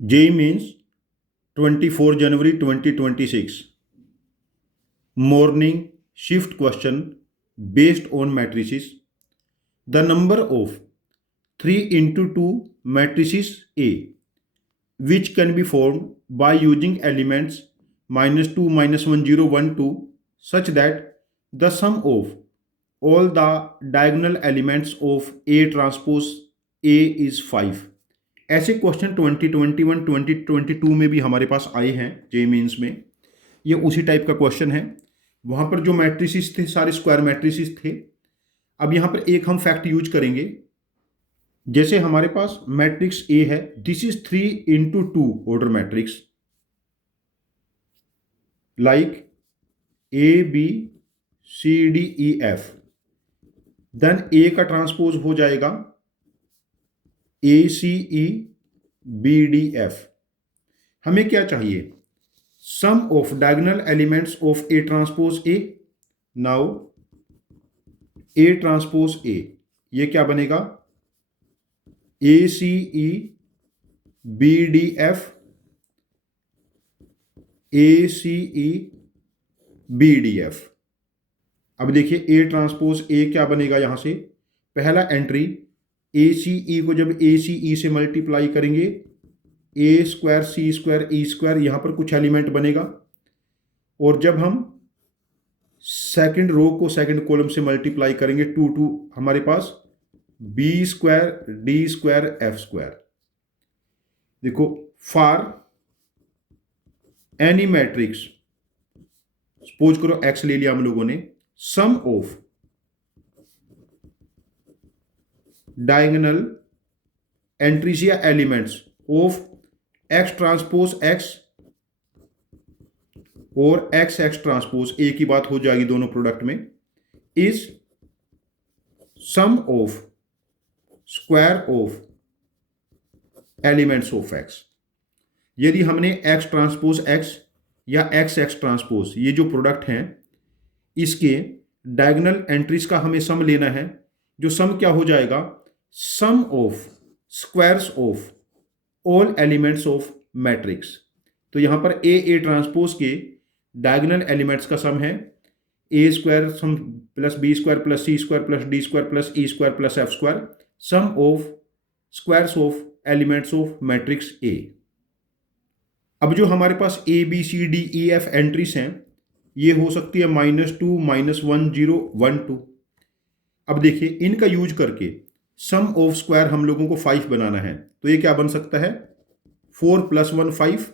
JEE means 24 January 2026 morning shift question based on matrices. The number of 3 into 2 matrices A which can be formed by using elements -2 -1 0 1 2 such that the sum of all the diagonal elements of A transpose A is 5। ऐसे question 2021 2022 में भी हमारे पास आए हैं जे means में। ये उसी type का क्वेश्चन है। वहां पर जो मैट्रिसेस थे सारे स्क्वायर मैट्रिसेस थे। अब यहां पर एक हम फैक्ट यूज करेंगे। जैसे हमारे पास मैट्रिक्स ए है, this is 3 into 2 order matrix, like A B C D E F. Then A का ट्रांसपोज हो जाएगा A C E B D F. हमें क्या चाहिए? Sum of diagonal elements of A transpose A. Now A transpose A, ये क्या बनेगा? A C E B D F, A C E B D F. अब देखिए ए ट्रांसपोज ए क्या बनेगा? यहां से पहला एंट्री ए सी ई को जब ए सी ई से मल्टीप्लाई करेंगे, ए स्क्वायर सी स्क्वायर ई स्क्वायर, यहां पर कुछ एलिमेंट बनेगा। और जब हम सेकंड रो को सेकंड कॉलम से मल्टीप्लाई करेंगे, टू टू हमारे पास B square D square F square. देखो, फॉर एनी मैट्रिक्स, सपोज करो एक्स ले लिया हम लोगों ने, सम ऑफ डायगोनल एंट्रीज या elements of X transpose X और एक्स एक्स ट्रांसपोज ए की बात हो जाएगी दोनों प्रोडक्ट में, is sum of square of elements of X. यदि हमने एक्स ट्रांसपोज एक्स या एक्स एक्स ट्रांसपोज, ये जो प्रोडक्ट हैं, इसके डायगोनल एंट्रीज का हमें सम लेना है। जो सम क्या हो जाएगा? Sum of squares of all elements of matrix. तो यहां पर ए ट्रांसपोज के डायगोनल एलिमेंट्स का सम है A square sum plus B square plus C square plus D square plus E square plus F square, sum of squares of elements of matrix A. अब जो हमारे पास A B C D E F entries हैं, ये हो सकती है -2 -1 0 1 2। अब देखिए, इनका यूज करके सम ऑफ स्क्वायर हम लोगों को 5 बनाना है। तो ये क्या बन सकता है? 4 + 1 5,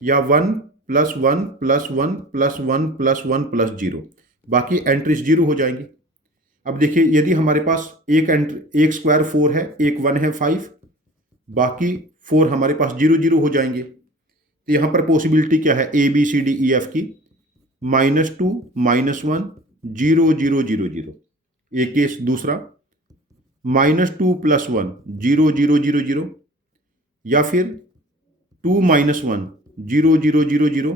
या 1 + 1 + 1 + 1 + 1 + 0। बाकी एंट्रीज 0 हो जाएंगी। अब देखिए, यदि हमारे पास एक स्क्वायर 4 है, एक 1 है 5, बाकी 4 हमारे पास 0 0 हो जाएंगे। तो यहाँ पर पॉसिबिलिटी क्या है A B C D E F की? -2 -1 0 0 0 0, एक केस। दूसरा -2 + 1 0 0 0 0, या फिर 2 - 1 0 0 0 0,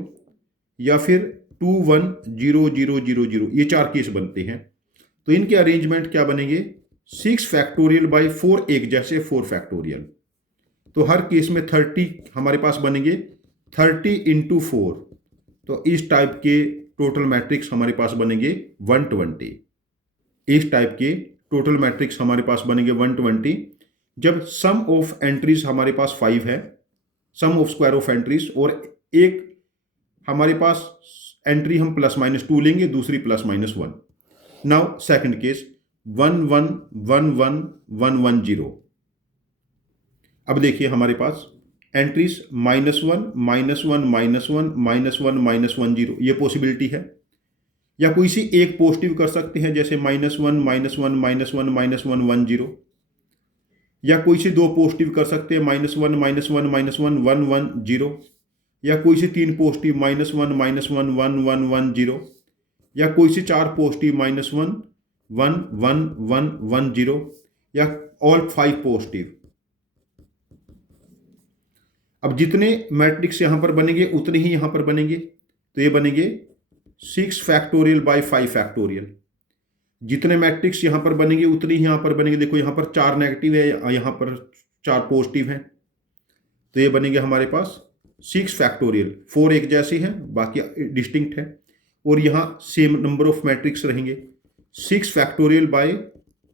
या फिर 2 1 0 0 0 0। ये 4 केस बनते हैं। तो इनके अरेंजमेंट क्या बनेंगे? 6 फैक्टोरियल बाई 4, एक जैसे 4 फैक्टोरियल। तो हर केस में 30 हमारे पास बनेंगे, 30 × 4। तो इस टाइप के टोटल मैट्रिक्स हमारे पास बनेंगे 120। इस टाइप के टोटल मैट्रिक्स हमारे पास बनेंगे 120 जब सम ऑफ एंट्रीज हमारे पास 5 है, sum of square of entries, और एक हमारे पास एंट्री हम +-2 लेंगे, दूसरी +-1। Now second case 1 1 1 1 1 1 0। अब देखिए, हमारे पास एंट्रीज -1 -1 -1 -1 -1 0, ये पॉसिबिलिटी है। या कोई सी एक पॉजिटिव कर सकते हैं, जैसे -1 -1 -1 -1 1 0, या कोई सी 2 पॉजिटिव कर सकते हैं, -1 -1 -1 1 1 0, या कोई सी 3 पॉजिटिव -1 -1 1 1 1 0, या कोई सी 4 पॉजिटिव -1 1 1 1 1 0, या ऑल 5 पॉजिटिव। अब जितने मैट्रिक्स यहां पर बनेंगे उतने ही यहां पर बनेंगे। तो ये बनेंगे 6 फैक्टोरियल बाई 5 फैक्टोरियल। जितने मैट्रिक्स यहां पर बनेंगे उतने ही यहां पर बनेंगे। देखो, यहां पर 4 नेगेटिव है, यहां पर 4 पॉजिटिव हैं। तो ये बनेंगे हमारे पास 6 फैक्टोरियल, 4 एक जैसे हैं, बाकी डिस्टिंक्ट है, और यहाँ सेम नंबर ऑफ मैट्रिक्स रहेंगे। 6 फैक्टोरियल बाय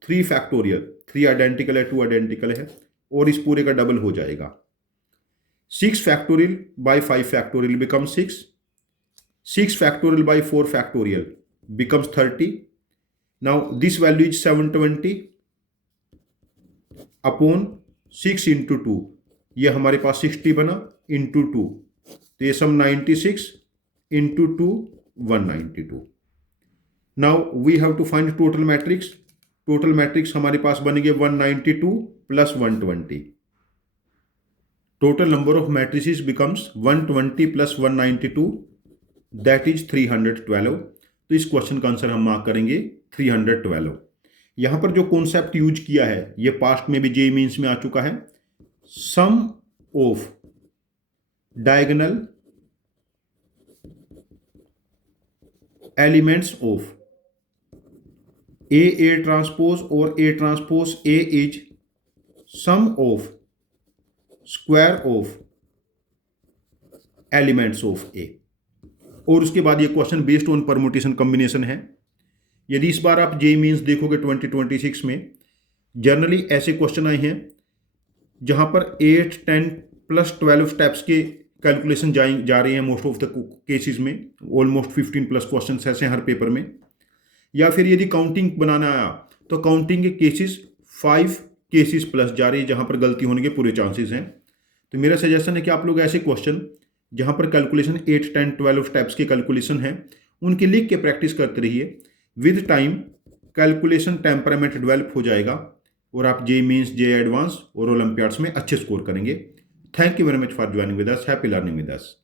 3 फैक्टोरियल, 3 आइडेंटिकल है, 2 आइडेंटिकल है, और इस पूरे का डबल हो जाएगा। 6 factorial by 5 factorial become 6, 6 factorial by 4 factorial becomes 30. Now this value is 720 upon 6 into 2, ये हमारे पास 60 बना, इंटू 2, तो ये sum 96 into 2 192। Now we have to find total matrix. Total matrix हमारे पास बनेंगे 192 plus 120। Total number of matrices becomes 120 plus 192, that is 312। तो इस क्वेश्चन का आंसर हम मार्क करेंगे 312। यहां पर जो कॉन्सेप्ट यूज किया है ये पास्ट में भी जेईई मेंस में आ चुका है। Sum of diagonal elements of A transpose और A transpose A is sum of square of elements of A. और उसके बाद ये question based on permutation combination है। यदि इस बार आप जेईई मेंस देखोगे 2026 में जनरली ऐसे क्वेश्चन आए हैं जहां पर 8, 10 प्लस 12 स्टेप्स के कैलकुलेशन जा रही हैं मोस्ट ऑफ द केसेस में। ऑलमोस्ट 15 प्लस क्वेश्चन ऐसे हैं हर पेपर में। या फिर यदि काउंटिंग बनाना आया तो काउंटिंग के केसेस 5 केसेस प्लस जा रही है जहां पर गलती होने के पूरे चांसेस हैं। तो मेरा सजेशन है कि आप लोग ऐसे क्वेश्चन जहां पर कैलकुलेशन 8, 10, 12 स्टेप्स के कैलकुलेशन है उनकी लिख के प्रैक्टिस करते रहिए। With time calculation temperament develop हो जाएगा और आप जेईई मेंस, जेईई एडवांस और ओलंपियाड्स में अच्छे स्कोर करेंगे। Thank you very much for joining with us. Happy learning with us.